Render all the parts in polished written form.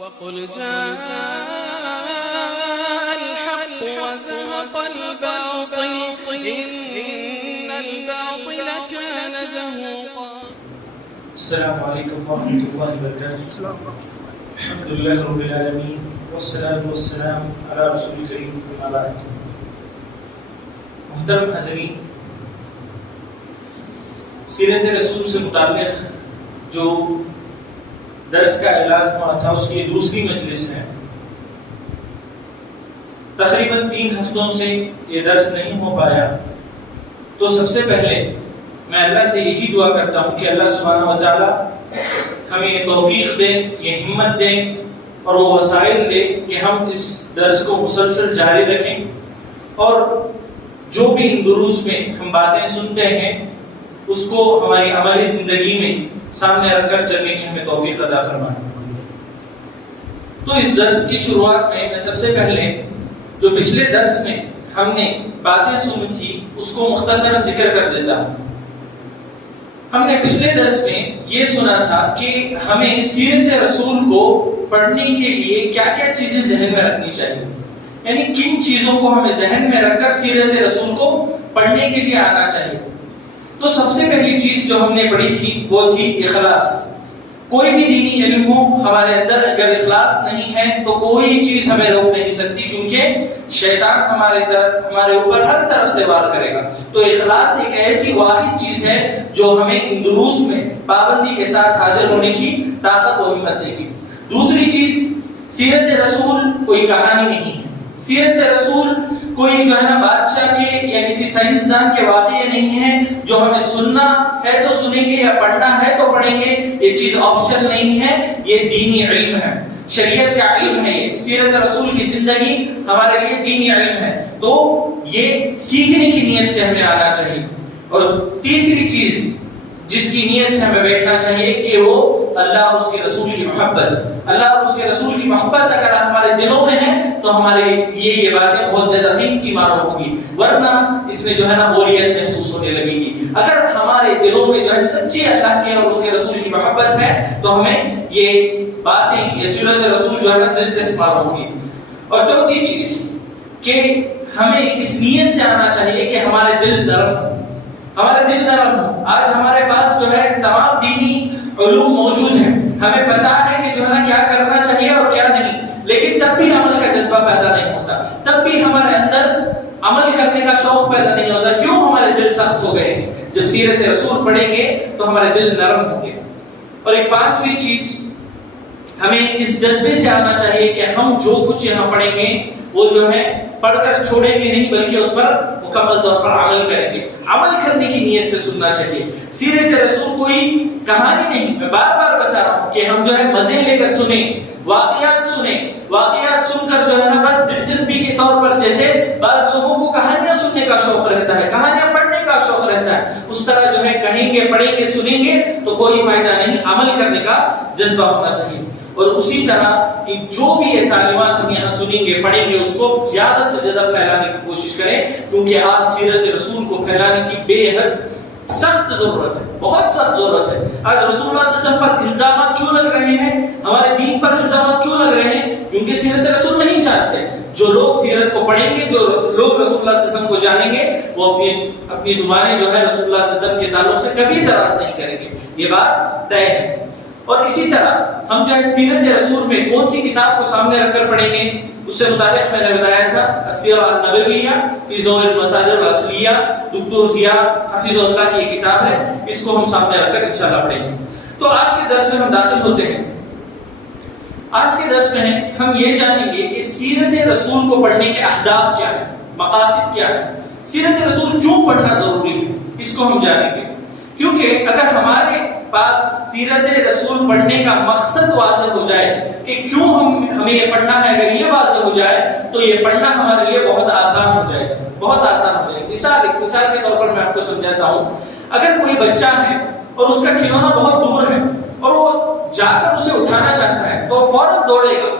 وقل جاء الحق وزهق الباطل إن الباطل كان زهوقا. السلام عليكم ورحمة الله وبركاته. الحمد لله رب العالمين والصلاة والسلام على رسول الكريم أما بعد. محترم حاضرین، سیرت رسول سے متعلق جو درس کا اعلان ہوا تھا اس کی یہ دوسری مجلس ہے. تقریباً 3 ہفتوں سے یہ درس نہیں ہو پایا، تو سب سے پہلے میں اللہ سے یہی دعا کرتا ہوں کہ اللہ سبحانہ و تعالی ہمیں یہ توفیق دے، یہ ہمت دے اور وہ وسائل دے کہ ہم اس درس کو مسلسل جاری رکھیں، اور جو بھی ان دروس میں ہم باتیں سنتے ہیں اس کو ہماری عملی زندگی میں سامنے رکھ کر چلنے کی ہمیں توفیق عطا فرمائے. تو اس درس کی شروعات میں سب سے پہلے جو پچھلے درس میں ہم نے باتیں سنی تھی اس کو مختصراً ذکر کر دیتا ہوں. ہم نے پچھلے درس میں یہ سنا تھا کہ ہمیں سیرت رسول کو پڑھنے کے لیے کیا کیا چیزیں ذہن میں رکھنی چاہیے، یعنی کن چیزوں کو ہمیں ذہن میں رکھ کر سیرت رسول کو پڑھنے کے لیے آنا چاہیے. تو سب سے پہلی چیز جو ہم نے پڑھی تھی وہ تھی اخلاص. کوئی بھی دینی علم ہو، ہمارے اندر اگر اخلاص نہیں ہے تو کوئی چیز ہمیں روک نہیں سکتی، کیونکہ شیطان ہمارے اوپر ہر طرف سے وار کرے گا. تو اخلاص ایک ایسی واحد چیز ہے جو ہمیں ان دروس میں پابندی کے ساتھ حاضر ہونے کی طاقت و ہمت دے گی. دوسری چیز، سیرت رسول کوئی کہانی نہیں ہے. سیرت رسول کوئی جو ہے نا بادشاہ کے یا کسی سائنسدان کے واقعے نہیں ہے جو ہمیں سننا ہے تو سنیں گے یا پڑھنا ہے تو پڑھیں گے. یہ چیز آپشنل نہیں ہے، یہ دینی علم ہے، شریعت کا علم ہے. یہ سیرت رسول کی زندگی ہمارے لیے دینی علم ہے، تو یہ سیکھنے کی نیت سے ہمیں آنا چاہیے. اور تیسری چیز جس کی نیت سے ہمیں بیٹھنا چاہیے کہ وہ اللہ اور اس کے رسول کی محبت. اللہ اور اس کے رسول کی محبت اگر ہمارے دلوں میں ہے تو ہمارے لیے یہ باتیں بہت زیادہ قیمتی معلوم ہوگی، ورنہ اس میں جو ہے نا بوریت محسوس ہونے لگے گی. اگر ہمارے دلوں میں جو ہے سچی اللہ کے اور اس کے رسول کی محبت ہے تو ہمیں یہ باتیں، یہ سیرت رسول جو ہے نا دلچسپ معلوم ہوگی. اور چوتھی چیز کہ ہمیں اس نیت سے آنا چاہیے کہ ہمارے دل نرم ہو، ہمارا دل نرم ہو. آج ہمارے پاس جو ہے تمام دینی علوم موجود ہیں، ہمیں پتا ہے کہ جو ہے نا کیا کرنا چاہیے اور کیا نہیں، لیکن تب بھی عمل کا جذبہ پیدا نہیں ہوتا، تب بھی ہمارے اندر عمل کرنے کا شوق پیدا نہیں ہوتا. کیوں؟ ہمارے دل سخت ہو گئے ہیں. جب سیرت رسول پڑھیں گے تو ہمارے دل نرم ہوں گے. اور ایک 5ویں چیز، ہمیں اس جذبے سے آنا چاہیے کہ ہم جو کچھ یہاں پڑھیں گے وہ جو ہے پڑھ کر چھوڑیں گے نہیں، بلکہ اس پر مکمل طور پر عمل کریں گے. عمل کرنے کی نیت سے سننا چاہیے. سیرت رسول کوئی کہانی نہیں، میں بار بار بتا رہا ہوں کہ ہم جو ہے مزے لے کر سنیں، واقعات سنیں. واقعات سن کر جو ہے نا بس دلچسپی کے طور پر، جیسے بعض لوگوں کو کہانیاں سننے کا شوق رہتا ہے، کہانیاں پڑھنے کا شوق رہتا ہے، اس طرح جو ہے کہیں گے، پڑھیں گے، سنیں گے تو کوئی فائدہ نہیں. عمل کرنے کا جذبہ ہونا چاہیے. اور اسی طرح کہ جو بھی یہ تعلیمات ہم یہاں سنیں گے، پڑھیں گے، اس کو زیادہ سے زیادہ پھیلانے کی کوشش کریں، کیونکہ آج سیرت رسول کو پھیلانے کی بے حد سخت ضرورت ہے، بہت سخت ضرورت ہے. آج رسول اللہ صلی اللہ علیہ وسلم پر الزامات کیوں لگ رہے ہیں، ہمارے دین پر الزامات کیوں لگ رہے ہیں؟ کیونکہ سیرت رسول نہیں چاہتے. جو لوگ سیرت کو پڑھیں گے، جو لوگ رسول اللہ صلی اللہ علیہ وسلم کو جانیں گے، وہ اپنی زبانیں جو ہے رسول اللہ صلی اللہ علیہ وسلم کے تعلق سے کبھی دراز نہیں کریں گے. یہ بات طے ہے. اور اسی طرح ہم جو ہے سیرت رسول میں کون سی کتاب کو سامنے رکھ کر پڑھیں گے، اس سے متعلق میں نے بتایا تھا السیرۃ النبویہ فی ضوء المصادر الاصلیہ، دکتور ضیاء حفظہ اللہ کی یہ کتاب ہے، اس کو ہم سامنے رکھ کر انشاءاللہ پڑھیں گے. تو آج کے درس میں ہم داخل ہوتے ہیں. آج کے درس میں ہم یہ جانیں گے کہ سیرت رسول کو پڑھنے کے اہداف کیا ہیں، مقاصد کیا ہیں، سیرت رسول کیوں پڑھنا ضروری ہے، اس کو ہم جانیں گے. کیونکہ اگر ہمارے پاس سیرت رسول پڑھنے کا مقصد واضح ہو جائے کہ کیوں ہمیں یہ پڑھنا ہے، اگر یہ واضح ہو جائے تو یہ پڑھنا ہمارے لیے بہت آسان ہو جائے گا، بہت آسان ہو جائے گا. مثال کے طور پر میں آپ کو سمجھاتا ہوں. اگر کوئی بچہ ہے اور اس کا کھلونا بہت دور ہے اور وہ جا کر اسے اٹھانا چاہتا ہے تو فوراً دوڑے گا.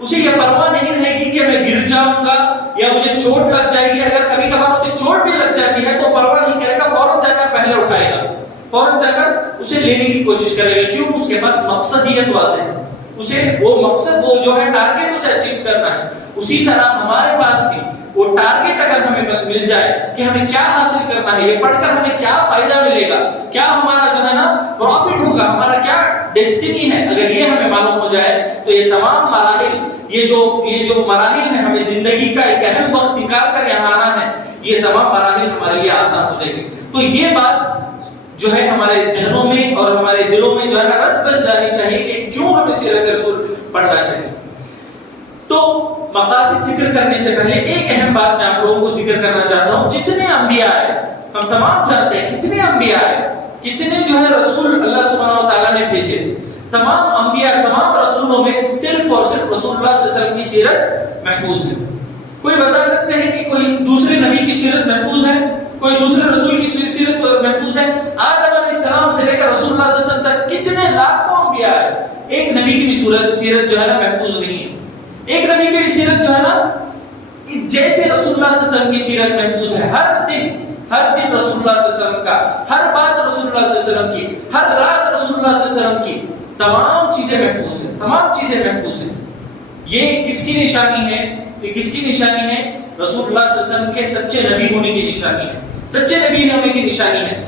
اسے یہ پرواہ نہیں رہے گی کہ میں گر جاؤں گا یا مجھے چوٹ لگ جائے گی. اگر کبھی کبھار اسے چوٹ بھی لگ جاتی ہے تو پرواہ نہیں کرے گا، فوراً جا کر پہلے اٹھائے گا، فوراً جا کر اسے لینے کی کوشش کرے گا. کیوں؟ اس کے پاس مقصدیت واضح ہے. اسے وہ مقصد وہ جو ہے ٹارگیٹ اسے اچیو کرنا ہے. اسی طرح ہمارے پاس بھی وہ ٹارگیٹ اگر ہمیں مل جائے کہ ہمیں کیا حاصل کرنا ہے, یہ پڑھ کر ہمیں کیا فائدہ ملے گا, کیا ہمارا جو ہے نا پروفٹ ہوگا, ہمارا کیا ڈیسٹینی ہے, اگر یہ ہمیں معلوم ہو جائے تو یہ تمام مراحل, یہ جو مراحل ہیں, ہمیں زندگی کا ایک اہم وقت نکال کر یہاں آنا ہے, یہ تمام مراحل ہمارے لیے آسان ہو جائیں گے. تو یہ بات جو ہے ہمارے ذہنوں میں اور ہمارے دلوں میں جو ہے نا رچ بس جانی چاہیے کہ کیوں ہمیں سیرت رسول پڑھنا چاہیے. تو مقاصد ذکر کرنے سے پہلے ایک اہم بات میں آپ لوگوں کو ذکر کرنا چاہتا ہوں. جتنے انبیاء ہیں, ہم تمام جانتے ہیں کتنے انبیاء ہیں, کتنے جو ہے رسول اللہ سبحانہ و تعالیٰ نے بھیجے. تمام انبیاء, تمام رسولوں میں صرف اور صرف رسول اللہ صلی اللہ علیہ وسلم کی سیرت محفوظ ہے. کوئی بتا سکتے ہیں کہ کوئی دوسرے نبی کی سیرت محفوظ ہے, کوئی دوسرے رسول کی سیرت محفوظ ہے؟ آدم علیہ السلام سے لے کر رسول اللہ صلی اللہ علیہ وسلم تک کتنے لاکھوں انبیاء ہیں, ایک نبی کی بھی سیرت جو ہے نا محفوظ نہیں ہے. ایک نبی کی سیرت جو ہے نا جیسے رسول اللہ صلی اللہ علیہ وسلم کی سیرت محفوظ ہے. ہر دن رسول اللہ صلی اللہ علیہ وسلم کا, ہر بات رسول اللہ صلی اللہ علیہ وسلم کی, ہر رات رسول اللہ صلی اللہ علیہ وسلم کی, تمام چیزیں محفوظ ہیں, تمام چیزیں محفوظ ہیں. یہ کس کی نشانی ہے؟ یہ کس کی نشانی ہے؟ رسول اللہ صلی اللہ علیہ وسلم کے سچے نبی ہونے کی نشانی ہے, سچے نبی ہونے کی نشانی ہے.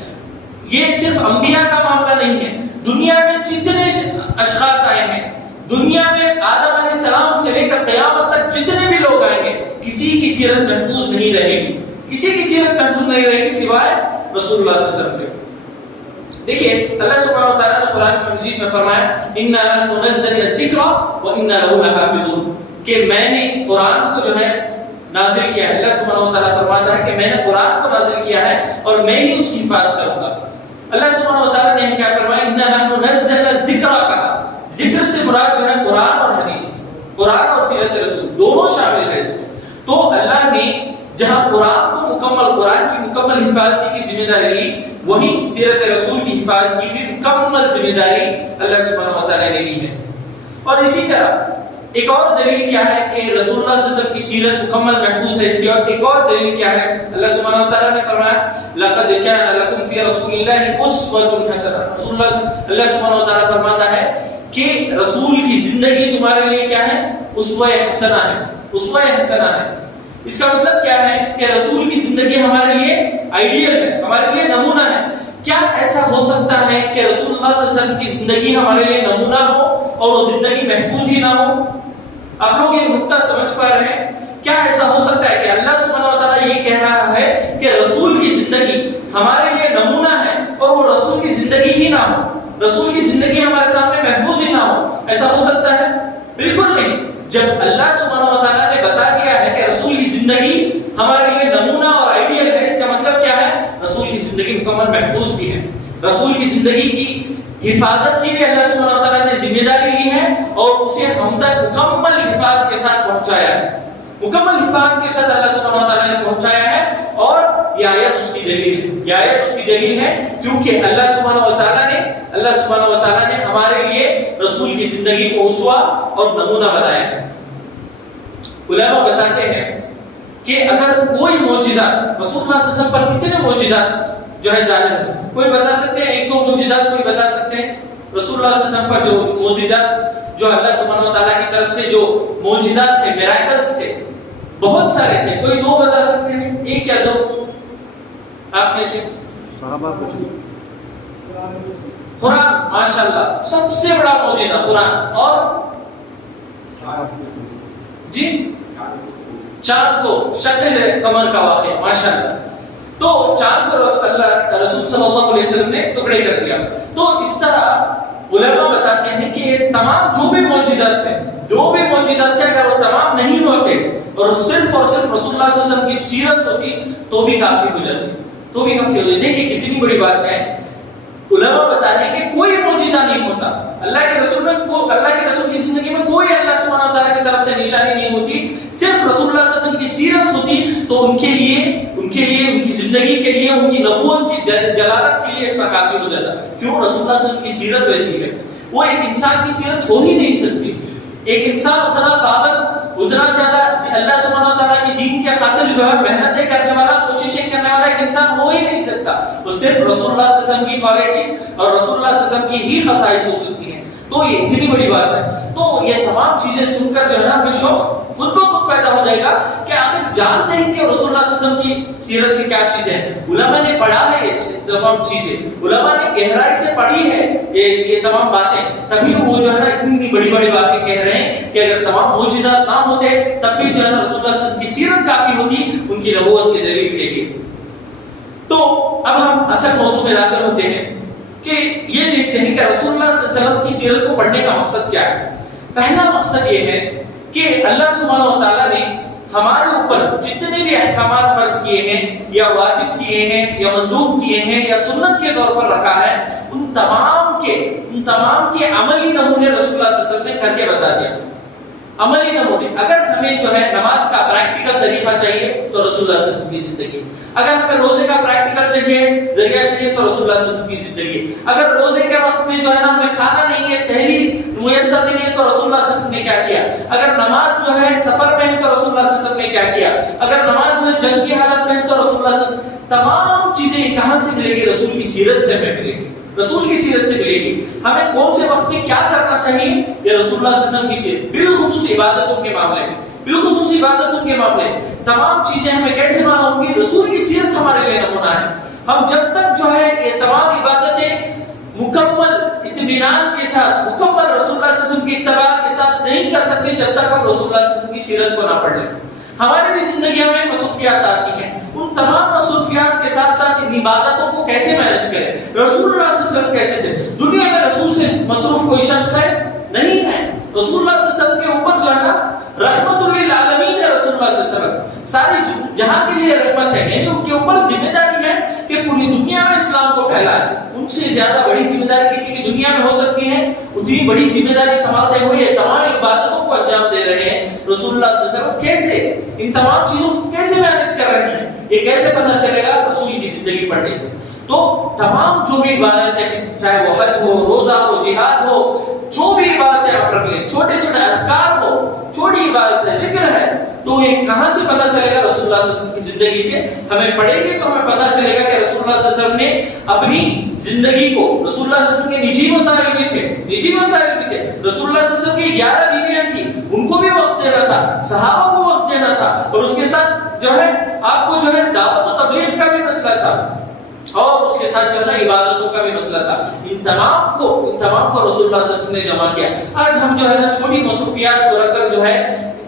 یہ صرف انبیاء کا معاملہ نہیں ہے. دنیا میں جتنے اشخاص آئے ہیں, دنیا میں آدم علیہ السلام سے لے کر قیامت تک جتنے بھی لوگ آئیں گے, کسی کی سیرت محفوظ نہیں رہے گی, کسی کی سیرت محفوظ نہیں رہے گی سوائے رسول اللہ صلی اللہ علیہ وسلم کے. دیکھیے اللہ سبحانہ و تعالیٰ نے قرآن مجید میں فرمایا اِنَّا نَحْنُ نَزَّلْنَا الذِّكْرَ وَإِنَّا لَهُ لَحَافِظُونَ, کہ میں نے قرآن کو جو ہے نازل کیا ہے. اللہ سبحانہ و تعالیٰ فرماتا ہے کہ میں نے قرآن کو نازل کیا ہے اور میں ہی اس کی حفاظت کروں گا. اللہ سبحانہ و تعالیٰ نے کیا فرمایا اِنَّا نَحْنُ نَزَّلْنَا الذِّكْرَ کہا. ذکر سے مراد جو ہے قرآن اور حدیث, قرآن اور سیرت رسول دونوں شامل ہے اس میں. تو اللہ نے جہاں قرآن کو قرآن کی مکمل حفاظت کی ذمہ داری لی, وہیں سیرت رسول کی حفاظت کی بھی مکمل ذمہ داری اللہ سبحانہ و تعالیٰ نے لی ہے. اور اسی طرح ایک اور دلیل کیا ہے کہ رسول اللہ صلی اللہ علیہ وسلم کی سیرت مکمل محفوظ ہے, اس کی اور ایک اور دلیل کیا ہے؟ اللہ سبحانہ و تعالیٰ نے فرمایا لَقَدْ كَانَ لَكُمْ فِي رَسُولِ اللَّهِ أُسْوَةٌ حَسَنَةٌ. اللہ سبحانہ و تعالیٰ فرماتا ہے کہ رسول کی زندگی تمہارے لیے کیا ہے؟ اسوہ حسنہ ہے, اسوہ حسنہ ہے. اس کا مطلب کیا ہے کہ رسول کی زندگی ہمارے لیے آئیڈیل ہے, ہمارے لیے نمونہ ہے. کیا ایسا ہو سکتا ہے کہ رسول اللہ صلی اللہ علیہ وسلم کی زندگی ہمارے لیے نمونہ ہو اور وہ زندگی محفوظ ہی نہ ہو؟ آپ لوگ یہ نقطہ سمجھ پا رہے ہیں؟ کیا ایسا ہو سکتا ہے کہ اللہ سبحانہ و تعالیٰ یہ کہہ رہا ہے کہ رسول کی زندگی ہمارے لیے نمونہ ہے اور وہ رسول کی زندگی ہی نہ ہو, رسول کی زندگی ہمارے سامنے محفوظ ہی نہ ہو؟ ایسا ہو سکتا ہے؟ بالکل نہیں. جب اللہ سبحانہ و تعالیٰ نے بتا دیا ہے کہ رسول کی زندگی ہمارے لیے نمونہ اور آئیڈیل ہے, اس کا مطلب کیا ہے؟ رسول کی زندگی مکمل محفوظ بھی ہے. رسول کی زندگی کی حفاظت کی بھی اللہ سبحانہ و تعالیٰ نے ذمہ داری لی ہے اور اسے ہم تک مکمل حفاظت کے ساتھ پہنچایا ہے, مکمل حفاظت کے ساتھ اللہ سبحانہ و تعالیٰ نے پہنچایا ہے. اور یہ آیت اس کی دلیل ہے, یہ آیت اس کی دلیل ہے کیونکہ اللہ سبحانہ و تعالیٰ نے ہمارے لیے رسول کی زندگی کو اسوہ اور نمونہ بنایا ہے. علماء بتاتے ہیں کہ اگر کوئی معجزات رسول اللہ صلی اللہ علیہ وسلم پر کتنے معجزات جو ہے ظاہر ہیں, کوئی بتا سکتے ہیں؟ ایک دو معجزات کوئی بتا سکتے ہیں؟ رسول اللہ صلی اللہ علیہ وسلم پر جو معجزات جو اللہ سبحانہ و تعالیٰ کی طرف سے جو معجزات تھے, میراکلز تھے, بہت سارے تھے, کوئی دو بتا سکتے ہیں؟ ایک یا دو آپ میں سے؟ قرآن, ماشاءاللہ سب سے بڑا معجزہ قرآن. اور جی چاند کو شکل قمر کا واقعہ, ماشاءاللہ. تو چاند کو رسول صلی اللہ علیہ وسلم نے ٹکڑے کر دیا. تو اس طرح علماء بتاتے ہیں کہ یہ تمام جو بھی معجزات تھے, اگر وہ تمام نہیں ہوتے اور صرف رسول اللہ صلی اللہ علیہ وسلم کی سیرت ہوتی تو بھی کافی ہو جاتی. دیکھیے کتنی بڑی بات ہے. علماء بتا رہے ہیں کہ کوئی معجزہ نہیں ہوتا اللہ کے رسول کی زندگی میں, کوئی اللہ سبحانہ و تعالیٰ کی طرف سے نشانی نہیں ہوتی, صرف رسول اللہ صلی اللہ علیہ وسلم کی سیرت ہوتی تو ان کے لیے ان کی زندگی کے لیے, ان کی نبوت کی جلالت کے لیے اتنا کافی ہو جاتا. کیوں؟ رسول اللہ صلی اللہ علیہ وسلم کی سیرت ویسی ہے. وہ ایک انسان کی سیرت ہو ہی نہیں سکتی. ایک انسان اتنا پابند, اتنا زیادہ اللہ سبحانہ و تعالیٰ کی دین کے خاطر جو ہے محنتیں کرنے والا, کوششیں کرنے والا ایک انسان ہو ہی نہیں سکتا. وہ صرف رسول اللہ صلی اللہ علیہ وسلم کی کوالٹیز اور رسول اللہ صلی اللہ علیہ وسلم کی ہی خصائص ہو سکتی ہیں. تو یہ اتنی بڑی بات ہے. تو یہ تمام چیزیں سن کر جو ہے نا ہمیں شوق خود بخود پیدا ہو جائے گا کہ آخر جانتے ہیں کہ رسول اللہ صلی اللہ علیہ وسلم کی سیرت کی کیا چیزیں ہیں. علماء نے پڑھا ہے یہ تمام چیزیں, علماء نے گہرائی سے پڑھی ہے یہ تمام باتیں, تبھی وہ جو ہے نا اتنی بڑی بڑی باتیں کہہ رہے ہیں کہ اگر تمام معجزات نہ ہوتے تب بھی جو ہے نا رسول اللہ صلی اللہ علیہ وسلم کی سیرت کافی ہوتی ان کی نبوت کی دلیل کے لیے. تو اب ہم اصل موضوع میں داخل ہوتے ہیں کہ یہ دیکھتے ہیں کہ رسول اللہ صلی اللہ علیہ وسلم کی سیرت کو پڑھنے کا مقصد کیا ہے. پہلا مقصد یہ ہے کہ اللہ سبحانہ و تعالیٰ نے ہمارے اوپر جتنے بھی احکامات فرض کیے ہیں یا واجب کیے ہیں یا مندوب کیے ہیں یا سنت کے طور پر رکھا ہے, ان تمام کے عملی نمونے رسول اللہ صلی اللہ علیہ وسلم نے کر کے بتا دیا. عملی نمونے, اگر ہمیں جو ہے نماز کا پریکٹیکل طریقہ چاہیے تو رسول اللہ صلی اللہ علیہ وسلم کی زندگی, اگر ہمیں روزے کا پریکٹیکل چاہیے ذریعہ چاہیے تو رسول اللہ صلی اللہ علیہ وسلم کی زندگی, اگر روزے کے وقت میں جو ہے نا ہمیں کھانا نہیں ہے, سحری میسر نہیں ہے تو رسول اللہ صلی اللہ علیہ وسلم نے کیا کیا, اگر نماز جو ہے سفر میں ہے تو رسول اللہ صلی اللہ علیہ وسلم نے کیا کیا, اگر نماز جو ہے جنگ کی حالت میں ہے تو رسول اللہ صلی اللہ علیہ وسلم, تمام چیزیں کہاں سے ملے گی, رسول کی سیرت سے ہمیں ملے گی, رسول کی سیرت سے ملے گی. ہمیں کون سے وقت میں کیا کرنا چاہیے یہ رسول اللہ صلی اللہ علیہ وسلم کی سیرت, بالخصوص عبادتوں کے معاملے میں, بالخصوص عبادتوں کے معاملے میں تمام چیزیں ہمیں کیسے معلوم ہوں گی, رسول کی سیرت ہمارے لیے نمونہ ہے. ہم جب تک جو ہے یہ تمام عبادتیں مکمل اطمینان کے ساتھ, مکمل رسول اللہ صلی اللہ علیہ وسلم کی اتباع کے ساتھ نہیں کر سکتے جب تک ہم رسول اللہ صلی اللہ علیہ وسلم کی سیرت کو نہ پڑھ لیں. ہماری بھی زندگیوں میں مصروفیات آتی ہیں, ان تمام مصروفیات کے ساتھ ساتھ ان عبادتوں کو کیسے مینج کریں, رسول اللہ صلی اللہ علیہ وسلم کیسے سے, دنیا میں رسول سے مصروف کوئی شخص ہے نہیں ہے. رسول اللہ صلی اللہ علیہ وسلم کے اوپر جو ہے نا رحمت للعالمین ہے, رسول اللہ صلی اللہ علیہ وسلم ساری جہاں کے لیے رحمت ہے, یعنی ان کے اوپر ذمہ داری ہے کہ پوری دنیا میں اسلام کو پھیلائے. ان سے زیادہ بڑی ذمہ داری کسی کی دنیا میں ہو سکتی ہے, اتنی بڑی ذمہ داری سنبھالتے ہوئے یہ تمام عبادتوں کو انجام دے رہے ہیں رسول اللہ صلی اللہ علیہ وسلم. کیسے ان تمام چیزوں کو کیسے مینج کر رہے ہیں, یہ کیسے پتہ چلے گا رسول کی زندگی پڑھنے سے. تو تمام جو بھی عبادتیں ہیں, چاہے وہ حج ہو, روزہ ہو, جہاد ہو, جو بھی عبادتیں آپ رکھ لیں, چھوٹے چھوٹے اذکار ہو, چھوٹی عبادت ہے, ذکر ہے, تو یہ کہاں سے پتہ چلے گا, رسول اللہ صلی اللہ علیہ وسلم کی زندگی سے. ہمیں پڑھیں گے تو ہمیں پتہ چلے گا کہ رسول اللہ صلی اللہ علیہ وسلم نے اپنی زندگی کو, رسول اللہ صلی اللہ علیہ وسلم کے نجی مسائل بھی تھے, رسول اللہ صلی اللہ علیہ وسلم کی 11 بیویاں تھیں, ان کو بھی وقت دینا تھا, صحابہ کو وقت دینا تھا, اور اس کے ساتھ جو ہے آپ کو جو ہے دعوت و تبلیغ کا بھی مسئلہ تھا, اور اس کے ساتھ جو ہے نا عبادتوں کا بھی مسئلہ تھا. ان تمام کو رسول اللہ صلی اللہ علیہ وسلم نے جمع کیا. آج ہم جو ہے نا چھوٹی مصروفیات کو رکھ کر جو ہے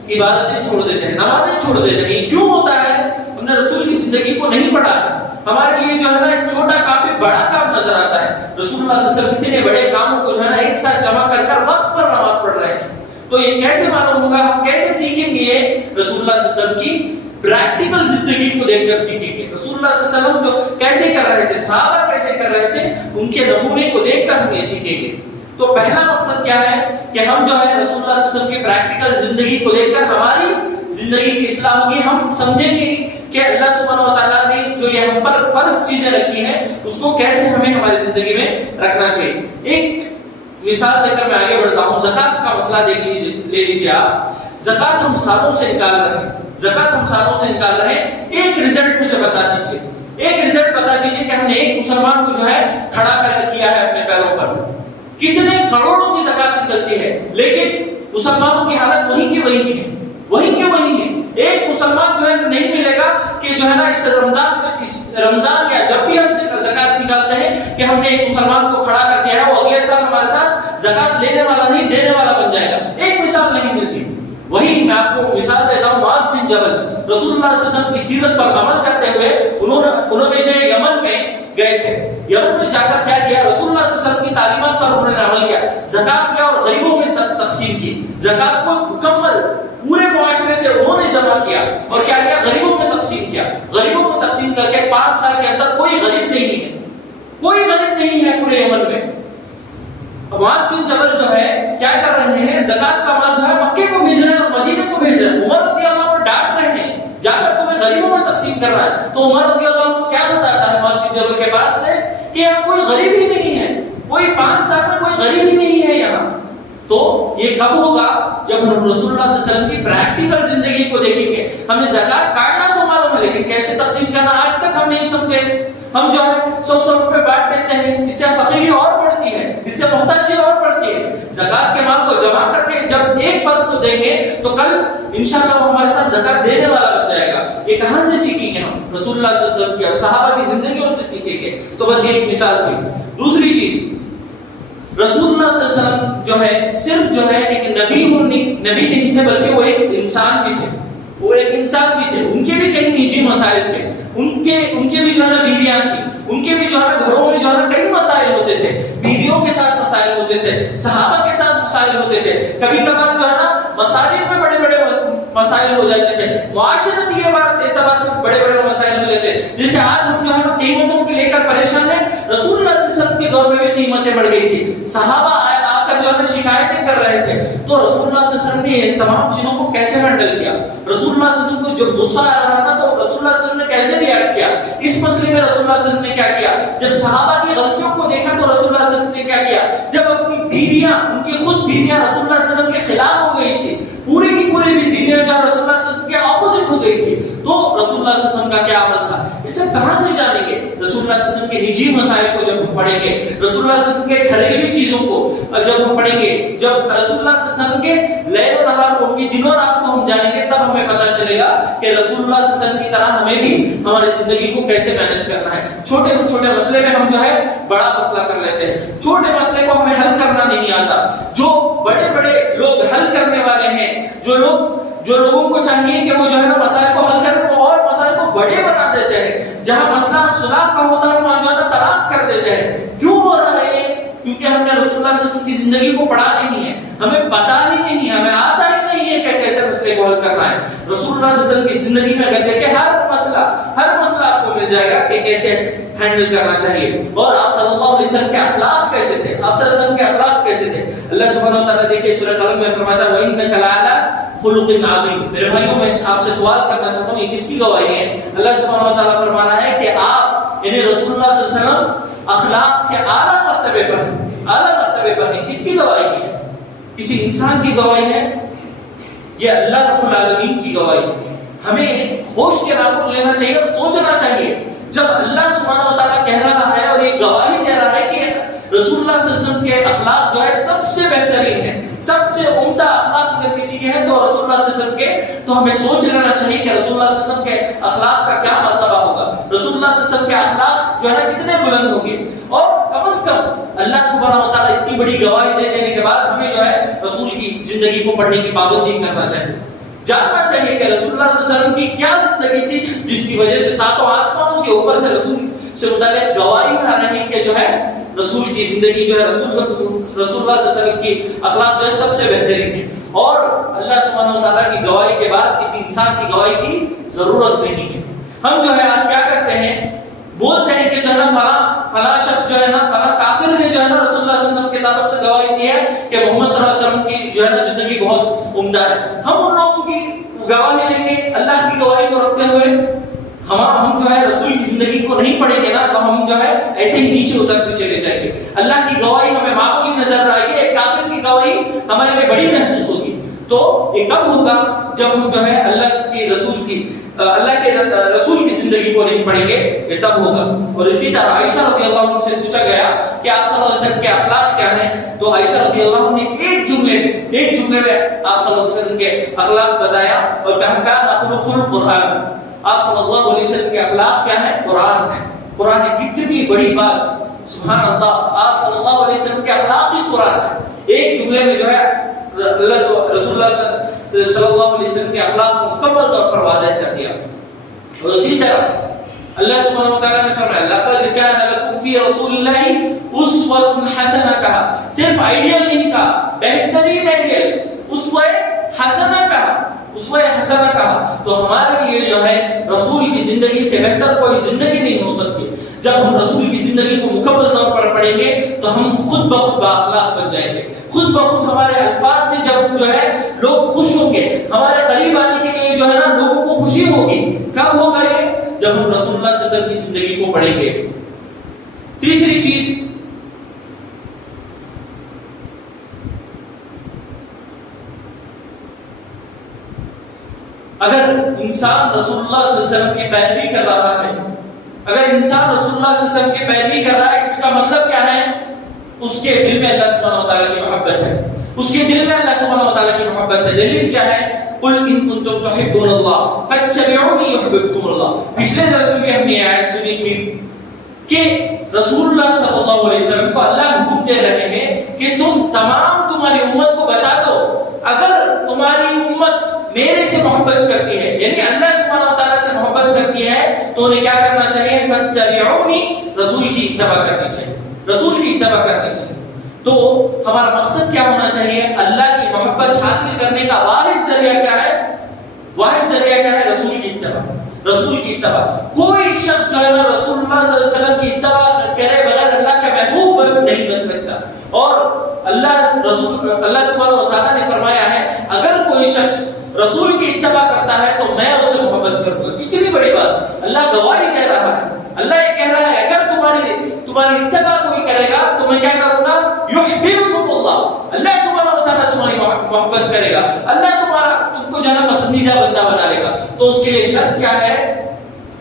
عبادتیں چھوڑ دیتے ہیں, نمازیں چھوڑ دیتے ہیں. کیوں ہوتا ہے, ہم نے رسول کی زندگی کو نہیں پڑھا ہے. ہمارے لیے جو ہے نا ایک چھوٹا کام بھی بڑا کام نظر آتا ہے. رسول اللہ صلی اللہ علیہ وسلم اتنے بڑے کاموں کو جو ہے نا ایک ساتھ جمع کر کر وقت پر نماز پڑھ رہے ہیں. تو یہ کیسے معلوم ہوگا, ہم کیسے سیکھیں گے یہ رسول اللہ صلی اللہ علیہ وسلم کی پریکٹیکل زندگی کو دیکھ کر سیکھیں گے. رسول اللہ صلی اللہ علیہ وسلم جو کیسے کر رہے تھے, صحابہ کیسے کر رہے تھے, ان کے نمونے کو دیکھ کر ہم یہ سیکھیں گے. تو پہلا مقصد کیا ہے کہ ہم جو ہے رسول اللہ صلی اللہ علیہ وسلم کی پریکٹیکل زندگی کو دیکھ کر ہماری زندگی کی اصلاح ہوگی. ہم سمجھیں گے کہ اللہ سبحانہ و تعالیٰ نے جو یہ ہم پر فرض چیزیں رکھی ہیں اس کو کیسے ہمیں ہماری زندگی میں رکھنا چاہیے. ایک مثال دے کر میں آگے بڑھتا ہوں. زکات کا مسئلہ دیکھ لیجیے, لے لیجیے آپ. زکات ہم سالوں سے نکال رہے ہیں, ایک رزلٹ مجھے بتا دیجیے, ایک رزلٹ بتا دیجیے کہ ہم نے ایک مسلمان کو جو ہے کھڑا کر کیا ہے اپنے پیروں پر. کتنے کروڑوں کی زکات نکلتی ہے, لیکن مسلمانوں کی حالت وہیں کے وہیں ہے. ایک مسلمان جو ہے نہیں ملے گا کہ جو ہے نا اس رمضان یا جب بھی ہم زکات نکالتے ہیں کہ ہم نے ایک مسلمان کو کھڑا کر دیا ہے, وہ اگلے سال ہمارے ساتھ زکات لینے والا نہیں, دینے والا بن جائے گا. ایک مثال نہیں ملتی. وہی میں آپ کو مثال دیتا ہوں, معاذ بن جبل رسول اللہ صلی اللہ علیہ وسلم کی سیرت پر عمل کرتے ہوئے انہوں نے جو یمن میں گئے تھے. یمن میں جا کر کیا کیا, رسول اللہ صلی اللہ علیہ وسلم کی تعلیمات پر انہوں نے عمل کیا. زکات کیا اور غریبوں میں تقسیم کی. زکات کو مکمل پورے معاشرے سے انہوں نے جمع کیا اور کیا کیا, غریبوں میں تقسیم کیا. غریبوں میں تقسیم کر کے 5 سال کے اندر کوئی غریب نہیں ہے پورے یمن میں. معاذ بن جبل جو ہے کیا کر رہے ہیں, زکات کا مال جو ہے مکے کو بھیج رہے ہیں اور مدینے کو بھیج رہے ہیں. عمر رضی اللہ عنہ ڈانٹ رہے ہیں, جا کر تمہیں غریبوں میں تقسیم کر رہا ہے. تو عمر رضی اللہ عنہ کو کیا بتاتا ہے معاذ بن جبل کے پاس سے کہ یہاں کوئی غریب ہی نہیں ہے, کوئی 5 سال میں کوئی غریب ہی نہیں ہے یہاں. تو یہ کب ہوگا, جب ہم رسول اللہ صلی اللہ علیہ وسلم کی پریکٹیکل زندگی کو دیکھیں گے. ہمیں زکات کاٹنا تو معلوم ہے, لیکن کیسے تقسیم کرنا آج تک ہم نہیں سمجھے. ہم جو ہے 100 روپے بانٹ دیتے ہیں, اس سے فقیری اور بڑھتی ہے, اس سے محتاجی اور بڑھتی ہے. زکات کے مال کو جمع کر کے جب ایک فرد کو دیں گے تو کل انشاءاللہ وہ ہمارے ساتھ زکات دینے والا بن جائے گا. یہ کہاں سے سیکھیں گے ہم؟ رسول اللہ صلی اللہ علیہ وسلم کی اور صحابہ کی زندگیوں سے سیکھیں گے. تو بس یہ ایک مثال تھی. دوسری چیز، رسول اللہ صلی اللہ علیہ وسلم جو ہے صرف جو ہے ایک نبی نہیں تھے، بلکہ وہ ایک انسان بھی تھے. وہ ایک انسان بھی تھے. ان کے بھی کئی نجی مسائل تھے. ان کے بھی جو ہے نا بیویاں تھیں. ان کے بھی جو ہے نا گھروں میں جو ہے نا کئی مسائل ہوتے تھے. بیویوں کے ساتھ مسائل ہوتے تھے، صحابہ کے ساتھ مسائل ہوتے تھے. کبھی کبھار جو ہے نا مساجد میں بڑے بڑے مسائل ہو جاتے تھے. معاشرتی اعتبار سے بڑے بڑے مسائل ہو جاتے تھے. جیسے آج ہم جو ہے نا قیمتوں کو لے کر پریشان ہیں، رسول اللہ صلی اللہ علیہ وسلم کے دور میں بھی قیمتیں بڑھ گئی تھی. صحابہ آ کر جو ہے نا شکایتیں کر رہے تھے. تو رسول اللہ صلی اللہ علیہ وسلم نے ان تمام چیزوں کو کیسے ہینڈل کیا؟ رسول اللہ صلی اللہ علیہ وسلم کو جب غصہ آ رہا تھا تو رسول اللہ صلی اللہ علیہ وسلم نے کیسے ریئیکٹ کیا؟ اس مسئلے میں رسول اللہ صلی اللہ علیہ وسلم نے کیا کیا؟ جب صحابہ کی غلطیوں کو دیکھا تو رسول اللہ صلی اللہ علیہ وسلم نے کیا کیا؟ جب اپنی بیویاں، ان کی خود بیویاں رسول اللہ صلی اللہ علیہ وسلم کے خلاف ہو گئی تھی، پوری کی پوری بیویاں جو رسول اللہ صلی اللہ علیہ وسلم کے اپوزٹ ہو گئی تھی، تو رسول اللہ صلی اللہ علیہ وسلم کا کیا عمل تھا؟ اسے کہاں سے جانیں گے؟ رسول اللہ صلی اللہ علیہ وسلم کے نجی مسائل کو جب ہم پڑھیں گے، رسول اللہ صلی اللہ علیہ وسلم کے گھریلو چیزوں کو جب ہم پڑھیں گے، جب رسول اللہ صلی اللہ علیہ وسلم کے لیل و نہار کو، ان کی دن و رات کو ہم جانیں گے، تب ہمیں پتہ چلے گا کہ رسول اللہ صلی اللہ علیہ وسلم کی طرح ہمیں بھی ہماری زندگی کو کیسے مینج کرنا ہے. چھوٹے مسئلے میں ہم جو ہے بڑا مسئلہ کر لیتے ہیں. چھوٹے مسئلے کو ہمیں حل کرنا نہیں آتا. جو بڑے لوگ حل کرنے والے ہیں، جو لوگوں کو چاہیے کہ وہ جو ہے نا مسائل کو حل کریں، وہ اور مسائل کو بڑے بنا دیتے ہیں. جہاں مسئلہ صلح کا ہوتا ہے وہاں جو ہے نا طلاق کر دیتے ہیں. کیوں ہو رہا ہے یہ؟ کیونکہ ہم نے رسول اللہ صلی اللہ علیہ وسلم کی زندگی کو پڑھا نہیں ہے. ہمیں پتا ہی نہیں ہے، ہمیں آتا ہی نہیں ہے کہ کیسے مسئلے کو حل کرنا ہے. رسول اللہ صلی اللہ علیہ وسلم کی زندگی میں اگر دیکھیں ہر مسئلہ آپ کو مل جائے گا کہ کیسے ہینڈل کرنا چاہیے. اور آپ صلی اللہ علیہ وسلم کے اخلاق کیسے تھے، آپ صلی اللہ علیہ وسلم کے اخلاق کیسے تھے. اللہ سبحانہ و تعالیٰ دیکھیں سورہ قلم میں فرماتا ہے وَإِنَّكَ لَعَلَىٰ خُلُقٍ عَظِيمٍ. میرے بھائیوں میں آپ سے سوال کرنا چاہتا ہوں، یہ کس کی گواہی ہے؟ اللہ سبحانہ و تعالیٰ فرمانا ہے کہ آپ یعنی رسول اللہ صلی اللہ علیہ وسلم اخلاق کے اعلیٰ مرتبے پر ہیں. کس کی گواہی ہے؟ کسی انسان کی گواہی ہے؟ یہ اللہ رب العالمین کی گواہی ہے. ہمیں ہوش کے ناخن لینا چاہیے اور سوچنا چاہیے. جب اللہ سبحانہ و تعالیٰ کہہ رہا ہے اور یہ گواہی دے رہا ہے کہ رسول اللہ صلی اللہ علیہ وسلم کے اخلاق جو ہے سب سے بہترین ہے، سب سے عمدہ اخلاق اگر کسی کے ہیں تو رسول اللہ صلی اللہ علیہ وسلم کے، تو ہمیں سوچ لینا چاہیے کہ رسول اللہ صلی اللہ علیہ وسلم کے اخلاق کا کیا مرتبہ ہوگا. رسول اللہ صلی اللہ علیہ وسلم کے اخلاق جو ہے نا کتنے بلند ہوں گے. اور کم از کم اللہ سبحانہ و تعالیٰ اتنی بڑی گواہی دے دینے کے بعد ہمیں جو ہے رسول کی زندگی کو پڑھنے کی پابندی کرنا چاہیے. جاننا چاہیے کہ رسول اللہ صلی اللہ علیہ وسلم کی کیا زندگی تھی جس کی وجہ سے ساتوں آسمانوں کے اوپر سے رسول سے متعلق گواہی آ رہی ہے کہ جو ہے رسول کی زندگی جو ہے رسول اللہ صلی اللہ علیہ وسلم کی اخلاق جو ہے سب سے بہترین ہے. اور اللہ سبحانہ و تعالیٰ کی گواہی کے بعد کسی انسان کی گواہی کی ضرورت نہیں ہے. ہم جو ہے آج کیا کرتے ہیں، بولتے ہیں کہ جو ہے نا فلاں شخص جو ہے نا فلاں کافر نے جو ہے نا رسول اللہ صلی اللہ علیہ وسلم کی طرف سے گواہی دی ہے کہ محمد صلی اللہ علیہ وسلم کی جو ہے نا زندگی بہت عمدہ ہے. ہم ان لوگوں کی گواہی لیں گے اللہ کی گواہی کو رکھتے ہوئے. ہم جو ہے رسول کی زندگی کو نہیں پڑھیں گے نا تو ہم جو ہے ایسے ہی نیچے اترتے چلے جائیں گے. اللہ کی گواہی ہمیں معمولی نظر آئے گی، ایک کافر کی گواہی ہمارے لیے بڑی محسوس ہوگی. تو یہ کب ہوگا؟ جب ہم جو ہے اللہ کے رسول کی زندگی کو نہیں پڑھیں گے، یہ تب ہوگا. اور اسی طرح عائشہ رضی اللہ عنہ سے پوچھا گیا کہ آپ صلی اللہ علیہ وسلم کے اخلاق کیا ہیں، تو عائشہ رضی اللہ عنہ نے ایک جملے میں آپ صلی اللہ علیہ وسلم کے اخلاق بتایا اور کہا کان خلق القرآن. آپ صلی اللہ علیہ وسلم کے اخلاق کیا ہے؟ قرآن ہے. قرآن کی کتنی بڑی بات، سبحان اللہ. آپ صلی اللہ علیہ وسلم کے اخلاق ہی قرآن ہے. ایک جملے میں جو ہے رسول اللہ صلی اللہ علیہ وسلم کے اخلاق کو مکمل طور پر واضح کر دیا. اور اسی طرح اللہ سبحانہ و تعالیٰ نے فرمایا لَقَدْ كَانَ لَكُمْ فِي رَسُولِ اللَّهِ أُسْوَةٌ حَسَنَةٌ کہا. صرف آئیڈیل نہیں کہا، بہترین آئیڈیل، اسوہ حسنہ کہا. تو ہمارے لیے جو ہے رسول کی زندگی سے بہتر کوئی زندگی نہیں ہو سکتی. جب ہم رسول کی زندگی کو مکمل طور پر پڑھیں گے تو ہم خود بخود بااخلاق بن جائیں گے. خود بخود ہمارے الفاظ سے جب جو ہے لوگ خوش ہوں گے، ہمارے قریب آنے کے لیے جو ہے نا لوگوں کو خوشی ہوگی. کب ہوگا یہ؟ جب ہم رسول اللہ صلی اللہ علیہ وسلم کی زندگی کو پڑھیں گے. تیسری چیز، اگر انسان رسول اللہ صلی اللہ علیہ وسلم کی پیروی کر رہا ہے، اگر انسان رسول اللہ صلی اللہ علیہ وسلم کی پیروی کر رہا ہے، اس کا مطلب کیا ہے؟ اس کے دل میں اللہ سبحانہ و تعالیٰ کی محبت ہے، اس کے دل میں اللہ سبحانہ و تعالیٰ کی محبت ہے۔ دلیل کیا ہے؟ قل ان کنتم تحبون اللہ فاتبعونی یحببکم اللہ۔ پچھلے درس میں بھی ہم نے یہ آیت سنی تھی کہ رسول اللہ صلی اللہ علیہ وسلم کو اللہ حکم دے رہے ہیں کہ تم تمام تمہاری امت کو بتا دو، اگر تمہاری امت میرے سے محبت کرتی ہے، یعنی اللہ سبحانہ و تعالیٰ سے محبت کرتی ہے، تو انہیں کیا کرنا چاہیے؟ فاتبعونی، رسول کی اتباع کرنی چاہیے، رسول کی اتباع کرنی چاہیے۔ تو ہمارا مقصد کیا ہونا چاہیے؟ اللہ کی محبت حاصل کرنے کا واحد ذریعہ کیا ہے؟ واحد ذریعہ کیا ہے؟ رسول کی اتباع، رسول کی اتباع۔ کوئی شخص جو ہے نا رسول اللہ صلی اللہ علیہ وسلم کی اتباع کرے بغیر اللہ کا محبوب نہیں بن سکتا۔ اور اللہ سبحانہ و تعالیٰ نے فرمایا ہے اگر کوئی شخص رسول کی اتباع کرتا ہے تو میں اس سے محبت کروں گا۔ کتنی بڑی بات! اللہ گواہی دے رہا ہے، اللہ یہ کہہ رہا ہے اگر تمہاری اتباع کوئی کرے گا تو میں کیا کروں گا؟ یحببکم اللہ، اللہ سبحانہ و تعالیٰ تمہاری محبت کرے گا، اللہ تم کو جو ہے نا پسندیدہ بندہ بنا لے گا۔ تو اس کے لیے شرط کیا ہے؟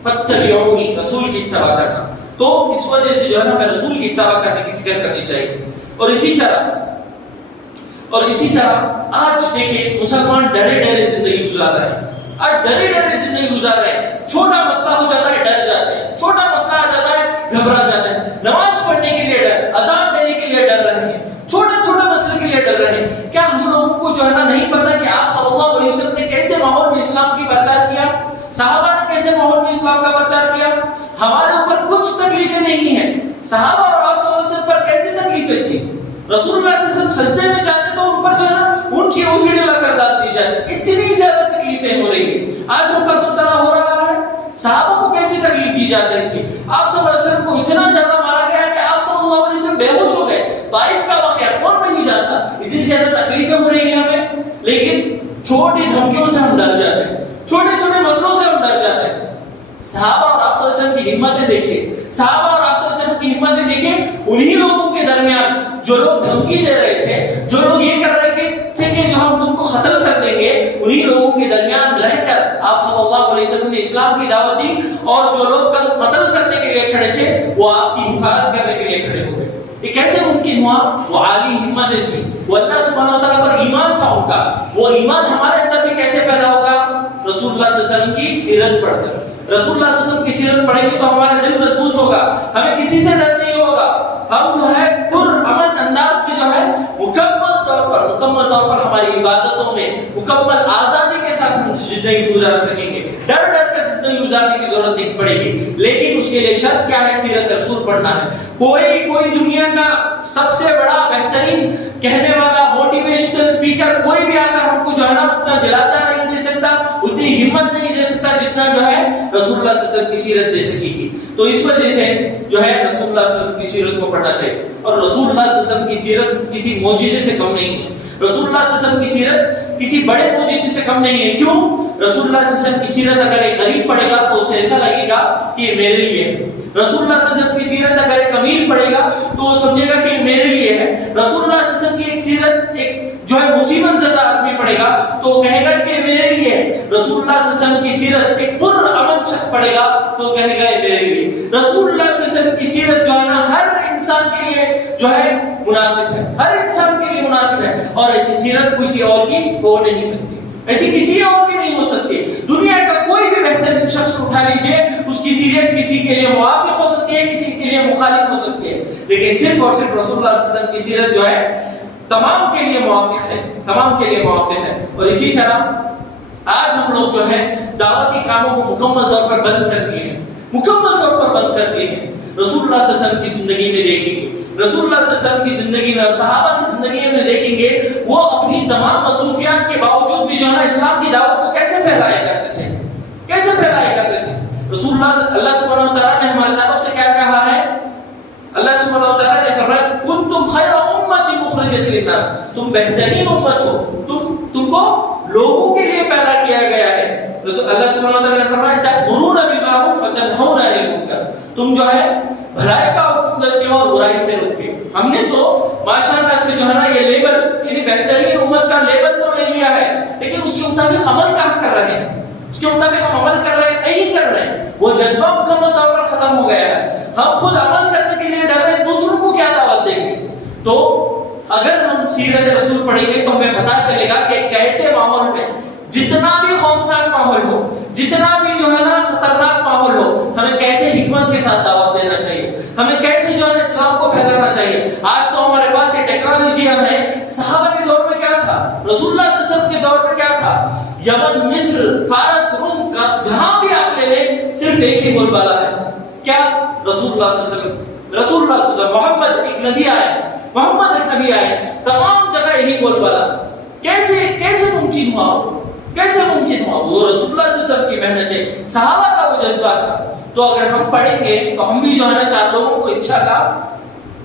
فاتبعونی، رسول کی اتباع کرنا۔ تو اس وجہ سے جو ہے نا ہمیں رسول کی اتباع کرنے کی فکر کرنی چاہیے۔ اور اسی طرح آج دیکھیں مسلمان ڈرے ڈرے زندگی گزار رہے ہیں، آج ڈرے ڈرے زندگی گزار رہے ہیں۔ چھوٹا مسئلہ ہو جاتا ہے ڈر جاتے ہیں، چھوٹا مسئلہ آ جاتا ہے گھبرا جاتے ہیں، نماز پڑھنے کے لیے ڈر، اذان دینے کے لیے ڈر رہے ہیں، چھوٹے چھوٹے مسئلے کے لیے ڈر رہے ہیں۔ کیا ہم لوگوں کو جو ہے نا نہیں پتا کہ آپ صلی اللہ علیہ وسلم نے کیسے ماحول میں اسلام کی پرچار کیا، صحابہ نے کیسے ماحول میں اسلام کا پرچار کیا؟ ہمارے اوپر کچھ تکلیفیں نہیں ہیں، صحابہ اور آپ صلی اللہ علیہ وسلم پر کیسی تکلیفیں تھی؟ رسول اللہ صلی اللہ علیہ وسلم سجدے میں جاتے تو ان پر جو ہے نا ان کی اوجھڑی لا کر ڈال دی جاتی، اتنی زیادہ تکلیفیں ہو رہی ہیں۔ آج ہم پر اس طرح ہو رہا ہے۔ صحابہ کو کیسی تکلیف دی جاتی تھی؟ آپ صلی اللہ علیہ وسلم کو اتنا زیادہ مارا گیا کہ آپ صلی اللہ علیہ وسلم بے ہوش ہو گئے۔ طائف کا واقعہ کون نہیں جانتا؟ اتنی زیادہ تکلیفیں ہو رہی ہیں ہمیں، لیکن چھوٹی دھمکیوں سے ہم ڈر جاتے ہیں، چھوٹے چھوٹے مسئلوں سے ہم ڈر جاتے ہیں۔ صحابہ اور آپ صلی اللہ علیہ وسلم کی ہمتیں دیکھیں، صحابہ اور آپ صلی اللہ علیہ وسلم کی ہمتیں دیکھیں، انہی لوگوں کے درمیان جو لوگ دھمکی دے رہے تھے، جو لوگ یہ کر رہے تھے کہ جو ہم تم کو قتل کر دیں گے، انہی لوگوں کے درمیان رہ کر آپ صلی اللہ علیہ وسلم نے اسلام کی دعوت دی، اور جو لوگ کل قتل کرنے کے لیے کھڑے تھے وہ آپ کی حفاظت کرنے کے لیے کھڑے ہو گئے۔ یہ کیسے ممکن ہوا؟ وہ عالی ہمتیں تھی، وہ اللہ سبحانہ و تعالیٰ پر ایمان تھا ان کا۔ وہ ایمان ہمارے اندر بھی کیسے پیدا ہوگا؟ رسول اللہ صلی اللہ علیہ وسلم کی سیرت پڑھ کر۔ رسول اللہ صلی اللہ علیہ وسلم کی سیرت پڑھیں گے تو ہمارا دل مضبوط ہوگا، ہمیں کسی سے ڈر نہیں ہوگا، ہم جو ہے پرامن انداز میں جو ہے مکمل طور پر ہماری عبادتوں میں مکمل آزادی کے ساتھ ہم زندگی گزار سکیں گے، ڈر ڈر کر زندگی گزارنے کی ضرورت نہیں پڑے گی۔ لیکن اس کے لیے شرط کیا ہے؟ سیرت رسول پڑھنا ہے۔ کوئی دنیا کا سب سے بڑا بہترین کہنے والا موٹیویشنل اسپیکر کوئی بھی آ کر ہم کو جو ہے نا اتنا دلاسا نہیں دے سکتا، اتنی ہمت نہیں دے سکتا جتنا جو ہے رسول اللہ صلی اللہ علیہ وسلم کی سیرت دے سکے گی۔ تو اس وجہ سے جو ہے رسول اللہ صلی اللہ علیہ وسلم کی سیرت کو پڑھنا چاہیے۔ اور رسول اللہ صلی اللہ علیہ وسلم کی سیرت کسی معجزے سے کم نہیں ہے، رسول اللہ صلی اللہ علیہ وسلم کی سیرت کسی بڑے معجزے سے کم نہیں ہے۔ کیوں؟ رسول اللہ صلی اللہ علیہ وسلم کی سیرت اگر ایک غریب پڑھے گا تو اسے ایسا لگے گا کہ یہ میرے لیے ہے۔ رسول اللہ صلی اللہ علیہ وسلم کی سیرت اگر ایک امیر پڑھے گا تو وہ سمجھے گا کہ میرے لیے ہے۔ رسول اللہ صلی اللہ علیہ وسلم کی ایک سیرت ایک جو ہے مصیبت زدہ آدمی پڑھے گا تو وہ کہے گا کہ میرے لیے ہے۔ رسول اللہ صلی اللہ علیہ وسلم کی سیرت ایک پرامن شخص پڑھے گا تو کہے گا یہ میرے لیے۔ رسول اللہ صلی اللہ علیہ وسلم کی سیرت جو ہے نا ہر انسان کے لیے جو ہے مناسب ہے، ہر انسان کے لیے مناسب ہے، اور ایسی سیرت کسی اور کی ہو نہیں سکتی، ایسی کسی اور کی نہیں ہو سکتی۔ دنیا کا کوئی بھی بہترین شخص اٹھا لیجئے، اس کی سیرت کسی کے لیے موافق ہو سکتی ہے، کسی کے لیے مخالف ہو سکتی ہے، لیکن صرف اور صرف رسول اللہ صلی اللہ علیہ وسلم کی سیرت جو ہے تمام کے لیے موافق ہے، تمام کے لیے موافق ہے۔ اور اسی طرح آج ہم لوگ جو ہے دعوتی کاموں کو مکمل طور پر بند کر دیے ہیں، مکمل طور پر بند کر دیے ہیں۔ رسول اللہ صلی اللہ علیہ وسلم کی زندگی میں دیکھیں گے، رسول اللہ صلی اللہ علیہ وسلم کی زندگی میں اور صحابہ کی زندگی میں دیکھیں گے، وہ اپنی تمام مصروفیات کے باوجود بھی جو ہے نا اسلام کی دعوت کو کیسے پھیلایا کرتے تھے، کیسے پھیلایا کرتے تھے۔ رسول اللہ سبحانہ و تعالیٰ نے ہمارے تعلق سے کیا کہا ہے؟ اللہ سبحانہ و تعالیٰ نے فرمایا کنتم خیر امۃ مخرجۃ للناس، تم بہترین امت ہو، تم کو لوگوں کے لیے پیدا کیا گیا ہے۔ اللہ سبحانہ و تعالیٰ نے فرمایا تأمرون بالمعروف وتنہون عن المنکر، تم جو ہے بھلائی کا حکم دیتے ہو اور برائی سے روکتے ہو۔ ہم نے تو ماشاءاللہ سے جو ہے نا یہ لیبل یعنی بہترین امت کا لیبل تو لے لیا ہے، لیکن اس کے مطابق عمل کہاں کر رہے ہیں؟ اس کے مطابق ہم عمل کر رہے ہیں؟ نہیں کر رہے ہیں۔ وہ جذبہ مکمل طور پر ختم ہو گیا ہے، ہم خود عمل کرنے کے لیے ڈر رہے ہیں، دوسروں کو کیا دعوت دیں گے؟ تو اگر ہم سیرت رسول پڑھیں گے تو ہمیں پتا چلے گا کہ کیسے ماحول میں جتنا بھی خوفناک ماحول ہو، جتنا بھی جو ہے نا خطرناک ماحول ہو، ہمیں کیسے حکمت کے ساتھ دعوت دینا چاہیے، ہمیں کیسے جو ہے اسلام کو پھیلانا چاہیے۔ آج تو ہمارے پاس یہ ٹیکنالوجیاں ہیں، صحابہ کے دور میں کیا تھا، رسول اللہ صلی اللہ علیہ وسلم کے دور میں کیا تھا؟ یمن، مصر، فارس، روم کا جہاں بھی آپ لے لیں صرف ایک ہی بول بالا ہے، کیا؟ رسول اللہ صلی اللہ علیہ وسلم، رسول اللہ صلی اللہ علیہ وسلم، محمد ایک نبی آئے، محمد ایک نبی آئے، تمام جگہ یہی بول بالا۔ کیسے ممکن ہوا؟ کیسے ممکن ہوا؟ وہ رسول اللہ صلی اللہ علیہ وسلم کی محنتیں، صحابہ کا وہ جذبہ تھا۔ تو اگر ہم پڑھیں گے تو ہم بھی جو ہے نا چار لوگوں کو انشاءاللہ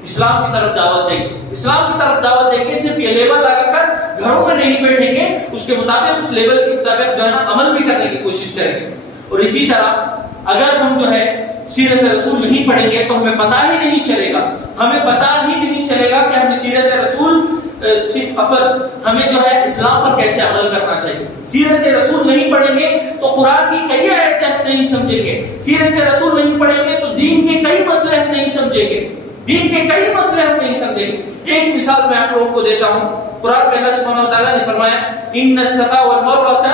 اسلام کی طرف دعوت دیں گے، اسلام کی طرف دعوت دیں گے۔ صرف یہ لیبل لگا کر گھروں میں نہیں بیٹھیں گے، اس کے مطابق، اس لیبل کے مطابق جو ہے نا عمل بھی کرنے کی کوشش کریں گے۔ اور اسی طرح اگر ہم جو ہے سیرت رسول نہیں پڑھیں گے تو ہمیں پتہ ہی نہیں چلے گا، ہمیں پتہ ہی نہیں چلے گا کہ ہمیں سیرت رسول ہمیں جو ہے اسلام پر کیسے عمل کرنا چاہیے۔ سیرت رسول نہیں پڑھیں گے تو قرآن کی کئی آیتیں ہم نہیں سمجھیں گے، سیرت رسول نہیں پڑھیں گے تو دین کے کئی مسئلے ہم نہیں سمجھیں گے، دین کے کئی مسئلے ہم نہیں سمجھیں گے۔ ایک مثال میں آپ لوگوں کو دیتا ہوں، قرآن میں اللہ سبحانہ وتعالیٰ نے فرمایا ان الصفا والمروة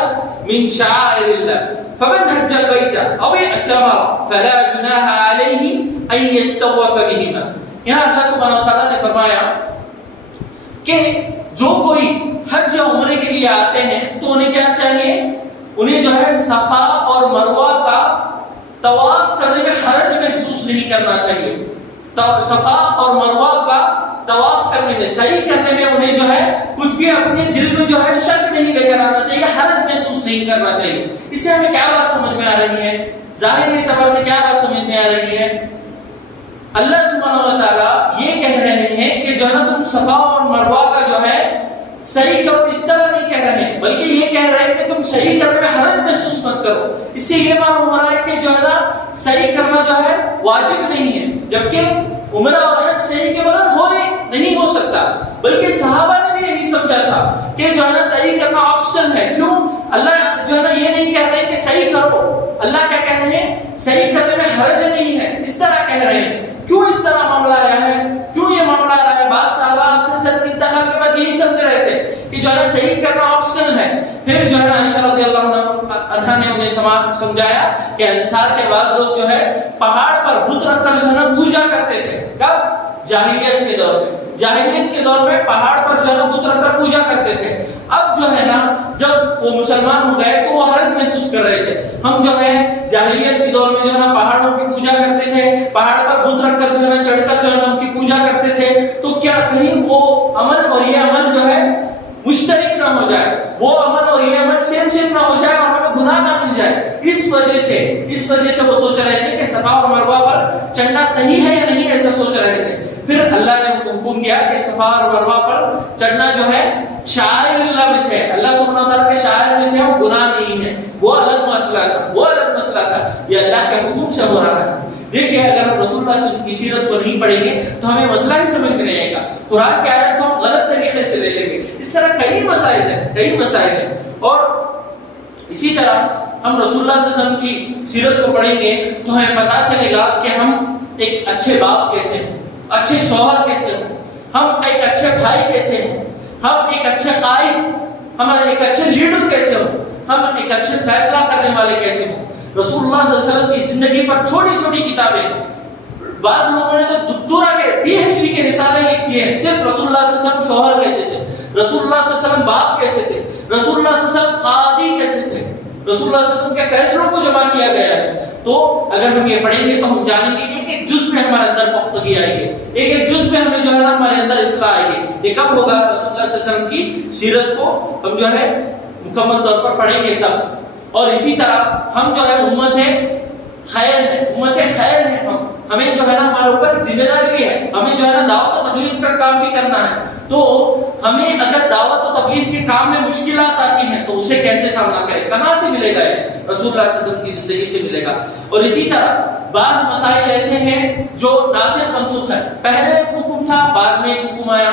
من شعائر الله فمن حج البيت او اعتمر فلا جناح عليه ان يطوف بهما۔ یہاں اللہ سبحانہ وتعالیٰ نے فرمایا کہ جو کوئی حج یا عمرے کے لیے آتے ہیں تو انہیں کیا چاہیے؟ انہیں جو ہے صفا اور مروہ کا طواف کرنے میں حرج محسوس نہیں کرنا چاہیے۔ صفا اور مروہ کا طواف کرنے میں، سعی کرنے میں انہیں جو ہے کچھ بھی اپنے دل میں جو ہے شک نہیں لے کر آنا چاہیے، حرج محسوس نہیں کرنا چاہیے۔ اس سے ہمیں کیا بات سمجھ میں آ رہی ہے؟ ظاہری اعتبار سے کیا بات سمجھ میں آ رہی ہے؟ اللہ سبحانہ و تعالیٰ یہ کہہ رہے ہیں کہ جو ہے نا تم صفا اور مروہ کا جو ہے صحیح کرو، اس طرح نہیں کہہ رہے ہیں، بلکہ یہ کہہ رہے ہیں کہ تم صحیح کرنے میں حرج محسوس مت کرو۔ اس سے یہ معلوم ہو رہا ہے کہ جو ہے نا صحیح کرنا جو ہے واجب نہیں ہے، جبکہ عمرہ اور حج صحیح کے بغیر نہیں ہو سکتا، بلکہ صحابہ نے بھی یہی سمجھا تھا کہ جو ہے نا صحیح کرنا آپشنل ہے۔ کیوں؟ اللہ جو ہے نا یہ نہیں کہہ رہے کہ صحیح کرو، اللہ کیا کہہ رہے ہیں؟ صحیح کرنے میں حرج نہیں ہے، اس طرح کہہ رہے ہیں۔ کیوں اس طرح معاملہ آیا ہے؟ کیوں یہ معاملہ آ رہا ہے؟ بعض صحابہ اکثر انتخاب کے بعد یہی سمجھ رہے تھے کہ جو ہے نا صحیح کرنا آپشنل ہے۔ پھر جو ہے نا عائشہ رضی اللہ عنہا نے انہیں سمجھایا کہ انصار کے بعد لوگ جو ہے پہاڑ پر بت رکھ کر جو ہے نا پوجا کرتے تھے۔ کب؟ جاہلیت کے دور میں، جاہلیت کے دور میں پہاڑ پر جو ہے نا بت رکھ کر پوجا کرتے تھے۔ اب جو ہے نا جب وہ مسلمان ہو گئے تو وہ حرج محسوس کر رہے تھے۔ ہم جو ہے جاہلیت کے دور میں جو ہے نا پہاڑوں کی پوجا کرتے تھے، پہاڑ پر بت رکھ کر جو ہے نا چڑھ کر جو ہے نا ان کی پوجا کرتے تھے، تو کیا کہیں وہ عمل اور یہ عمل جو ہے مشترک نہ ہو جائے، وہ عمل اور یہ عمل سیم نہ ہو جائے اور ہمیں گناہ نہ مل جائے؟ اس وجہ سے وہ سوچ رہے تھے کہ صفا اور مروہ پر چڑھنا صحیح ہے یا نہیں، ایسا سوچ رہے تھے۔ پھر اللہ نے ان کو حکم دیا کہ صفا اور مروہ پر چڑھنا جو ہے شاعر اللہ میں سے ہے، اللہ سبحانہ وتعالیٰ کے شاعر میں سے ہے، وہ گناہ نہیں ہے، وہ الگ مسئلہ تھا، وہ الگ مسئلہ تھا، یہ اللہ کے حکم سے ہو رہا ہے۔ دیکھیے اگر ہم رسول اللہ صلی اللہ علیہ وسلم کی سیرت کو نہیں پڑھیں گے تو ہمیں مسئلہ ہی سمجھ میں نہیں آئے گا، قرآن کی آیت کو ہم غلط طریقے سے لے لیں گے۔ اس طرح کئی مسائل ہیں۔ اور اسی طرح ہم رسول اللہ صلی اللہ علیہ وسلم کی سیرت کو پڑھیں گے تو ہمیں پتہ چلے گا کہ ہم ایک اچھے باپ کیسے ہوں، اچھے شوہر کیسے ہوں، ہم ایک اچھے بھائی کیسے ہوں، ہم ایک اچھے قائد، ہمارے ایک اچھے لیڈر کیسے ہوں، ہم ایک اچھے فیصلہ کرنے والے کیسے ہوں۔ رسول اللہ صلی اللہ علیہ وسلم کی زندگی پر چھوٹی چھوٹی کتابیں، بعض لوگوں نے تو دکتورا کے PhD کے رسالے لکھ دیے ہیں صرف رسول اللہ صلی اللہ علیہ وسلم شوہر کیسے تھے، رسول اللہ صلی اللہ علیہ وسلم باپ کیسے تھے، رسول اللہ صلی اللہ علیہ وسلم قاضی کیسے تھے، رسول اللہ صلی اللہ علیہ وسلم کے فیصلوں کو جمع کیا گیا ہے۔ تو اگر ہم یہ پڑھیں گے تو ہم جانیں گے ایک ایک جز میں ہمارے اندر پختگی آئے گی، ایک ایک جز میں ہمیں جو ہے نا ہمارے اندر اصلاح آئے گی۔ یہ کب ہوگا؟ رسول اللہ صلی اللہ علیہ وسلم کی سیرت کو ہم جو ہے مکمل طور پر پڑھیں گے تب۔ اور اسی طرح ہم جو ہے امت خیر ہے، ہمیں جو ہے نا ہمارے اوپر ایک ذمہ داری بھی ہے، ہمیں جو ہے نا دعوت و تبلیغ کا کام بھی کرنا ہے۔ تو ہمیں اگر دعوت و تبلیغ کے کام میں مشکلات آتی ہیں تو اسے کیسے سامنا کریں، کہاں سے ملے گا؟ رسول اللہ صلی اللہ علیہ وسلم کی زندگی سے ملے گا۔ اور اسی طرح بعض مسائل ایسے ہیں جو ناسخ منسوخ ہیں، پہلے ایک حکم تھا بعد میں ایک حکم آیا،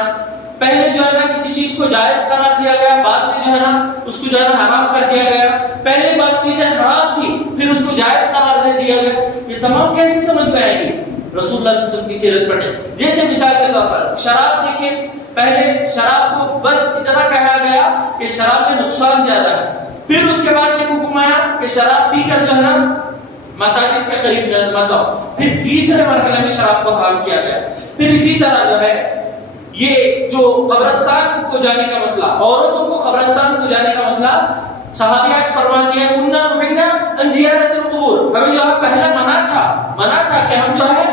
پہلے جو ہے نا کسی چیز کو جائز قرار دیا گیا، بعد میں جو ہے نا اس کو جو ہے نا حرام کر دیا گیا، پہلے بعض چیزیں حرام تھی پھر اس کو جائز قرار دے دیا گیا۔ یہ تمام کیسے سمجھ میں آئے گی؟ رسول اللہ صلی اللہ علیہ وسلم کی سیرت پڑھیں. جیسے مثال کے طور پر شراب دیکھیں، پہلے شراب کو بس اتنا کہا گیا کہ شراب میں نقصان زیادہ ہے، پھر اس کے بعد ایک حکم آیا کہ شراب پی کر جو ہے نا مساجد کے قریب مت آؤ، پھر تیسرے مرحلے میں شراب کو حرام کیا گیا. پھر اسی طرح جو ہے یہ جو قبرستان کو جانے کا مسئلہ، عورتوں کو قبرستان کو جانے کا مسئلہ، صحابیات فرماتی ہیں کننا نہینا عن زیارت القبور، ہمیں جو ہے پہلا منع تھا کہ ہم جو ہے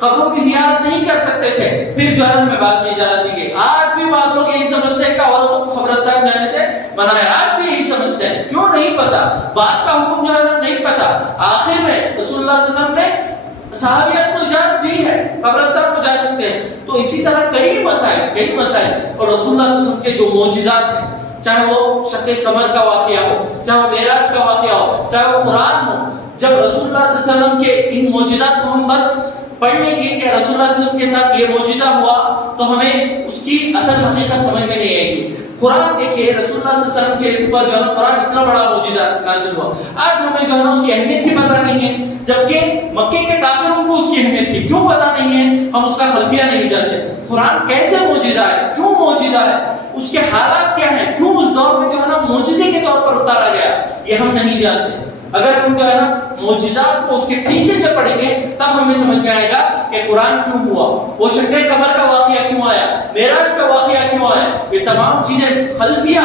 قبروں کی زیارت نہیں کر سکتے تھے، پھر جو ہے ہمیں بعد میں اجازت دی گئی. آج بھی بعض لوگ یہی سمجھتے ہیں کہ عورتوں کو قبرستان جانے سے منع ہے، آج بھی یہی سمجھتے ہیں. کیوں نہیں پتا؟ بات کا حکم جو ہے نا نہیں پتا. آخر میں رسول اللہ صلی اللہ علیہ وسلم نے صحابیات کو اجازت دی ہے، قبرستان کو جا سکتے ہیں. تو اسی طرح کئی مسائل اور رسول اللہ صلی اللہ علیہ وسلم کے جو معجزات ہیں، چاہے وہ شق قمر کا واقعہ ہو، چاہے وہ معراج کا واقعہ ہو، چاہے وہ قرآن ہو، جب رسول اللہ صلی اللہ علیہ وسلم کے ان معجزات کو ہم بس پڑھ لیں گے کہ رسول اللہ صلی اللہ علیہ وسلم کے ساتھ یہ معجزہ ہوا، تو ہمیں اس کی اصل حقیقت سمجھ میں نہیں آئے گی. قرآن دیکھیے، رسول اللہ صلی اللہ علیہ وسلم کے اوپر جو ہے نا قرآن اتنا بڑا معجزہ نازل ہوا، آج ہمیں جو ہے نا اس کی اہمیت ہی پتہ نہیں ہے، جبکہ مکے کے کافروں کو اس کی اہمیت تھی. کیوں پتہ نہیں ہے؟ ہم اس کا خلفیہ نہیں جانتے. قرآن کیسے معجزہ ہے، کیوں معجزہ ہے، اس کے حالات کیا ہیں، کیوں اس دور میں جو ہے نا معجزے کے طور پر اتارا گیا، یہ ہم نہیں جانتے. اگر ہم جو ہے نا معجزات کو اس کے پیچھے سے پڑھیں گے تب ہمیں سمجھ میں آئے گا کہ قرآن کیوں ہوا، وہ شق قمر کا واقعہ کیوں آیا، معراج کا واقعہ کیوں آیا. یہ تمام چیزیں خلفیہ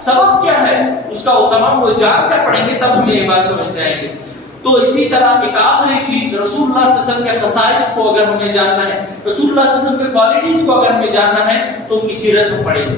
سبب کیا ہے اس کا، وہ تمام وہ جان کر پڑھیں گے تب ہمیں یہ بات سمجھ میں آئے گی. تو اسی طرح ایک آخری چیز، رسول اللہ صلی اللہ علیہ وسلم کے خصائص کو اگر ہمیں جاننا ہے، رسول اللہ صلی اللہ علیہ وسلم کے کوالٹیز کو اگر ہمیں جاننا ہے تو ان کی سیرت ہم پڑھیں گے.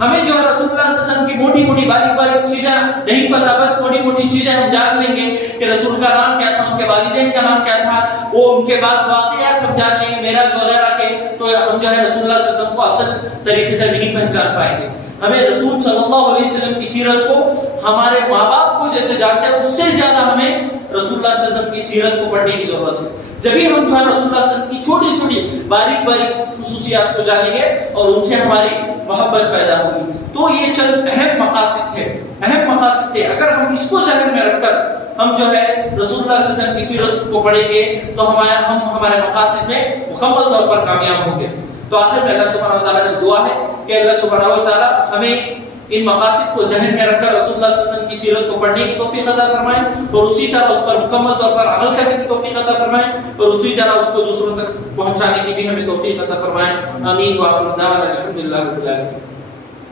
ہمیں جو ہے رسول اللہ صلی اللہ علیہ وسلم کی موٹی موٹی باریک چیزیں نہیں پتا، بس موٹی چیزیں ہم جان لیں گے کہ رسول کا نام کیا تھا، ان کے والدین کا نام کیا تھا، وہ ان کے بعض واقعات ہم جان لیں گے معراج وغیرہ کے، تو ہم جو ہے رسول اللہ صلی اللہ علیہ وسلم کو اصل طریقے سے نہیں پہچان پائیں گے. ہمیں رسول صلی اللہ علیہ وسلم کی سیرت کو ہمارے ماں باپ کو جیسے جانتے ہیں اس سے زیادہ ہمیں رسول اللہ صلی اللہ علیہ وسلم کی سیرت کو پڑھنے کی ضرورت ہے. جبھی ہم جو ہے رسول اللہ صلی اللہ علیہ وسلم کی چھوٹی چھوٹی باریک خصوصیات کو جانیں گے اور ان سے ہماری محبت پیدا ہوگی. تو یہ چند اہم مقاصد تھے. اگر ہم اس کو ذہن میں رکھ کر ہم جو ہے رسول اللہ صلی اللہ علیہ وسلم کی سیرت کو پڑھیں گے تو ہم ہمارے مقاصد میں مکمل طور پر کامیاب ہوں گے. تو آخر میں اللہ سبحانہ و تعالیٰ سے دعا ہے کہ اللہ سبحانہ و تعالیٰ ہمیں ان مقاصد کو ذہن میں رکھ کر رسول اللہ صلی اللہ علیہ وسلم کی سیرت کو پڑھنے کی توفیق عطا فرمائے اور اسی طرح اس پر مکمل طور پر عمل کرنے کی توفیق عطا فرمائے اور اسی طرح اس کو دوسروں تک پہنچانے کی بھی ہمیں توفیق عطا فرمائے. آمین. وآخر دعوانا الحمدللہ رب العالمین.